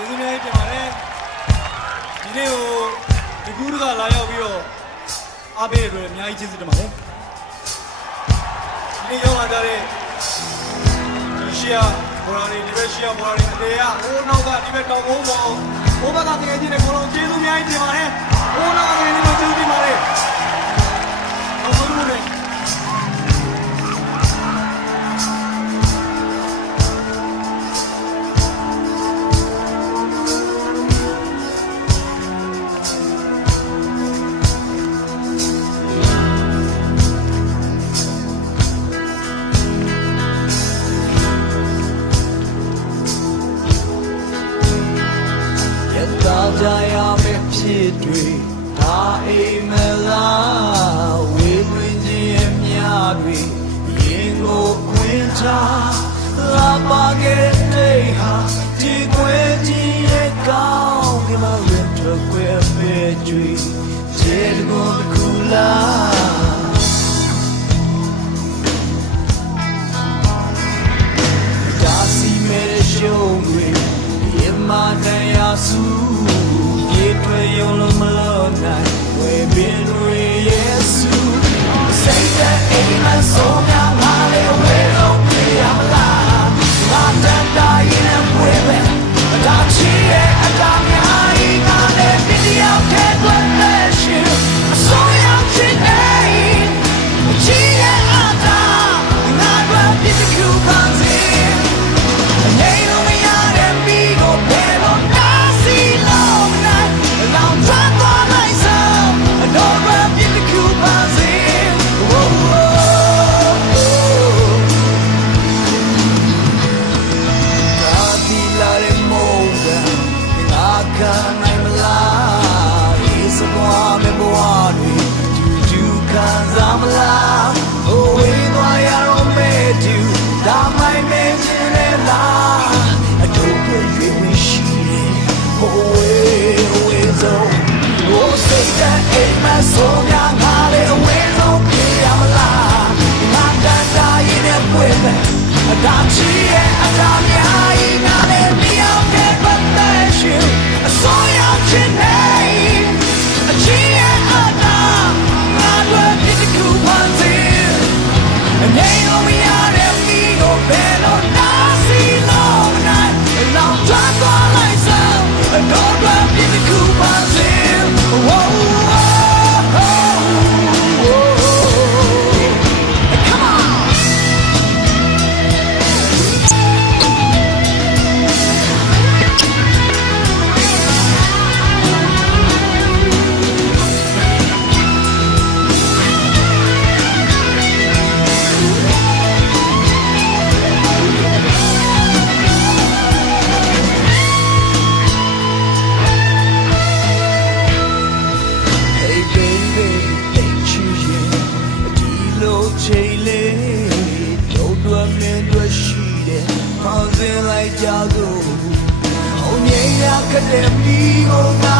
ကျေးဇူးများကြီးတင်ပါတယ်ဒီနေ့ကိုဒီကူးတကလာရောက်ပြီးတော့အားပေးရတဲ့အတွက်အများကြီးကျေးဇူးတင်ပါတယ်ဒီနေ့ရောက်လာကြတဲ့ဒီရှီယာဘော်ရာတွေဒီဘက်ရှီယာဘော်ရာတွေအလေရဟိုးနောက်ကဒီဘက်တောင်ကုန်းပေါ်ဟိုဘက်ကတကယ်ကြီးတဲ့ခေါလုံးကျေးဇူးများကြီးတင်ပါတယ် ကြရမယ့်ဖြစ်တွေဒါအိမ်မလားဝေဝင်းကြီးအများတွေရင်ကိုခွင်ချလာပါခဲ့တဲ့ဟာဒီကွယ်ကြီးရဲ့ကောင်းကမရင်ထွက်ွယ်ပဲကြွေခြေကိုတစ်ခုလားဒါစီ မဲရှုံး အိ ချိန်လေးတို့တို့မင်းတို့ရှိတယ်ဟောင်းစင်လိုက်ကြစို့အုံငိမ့်ရကတဲ့မိကိုသားလေးတာစီလို့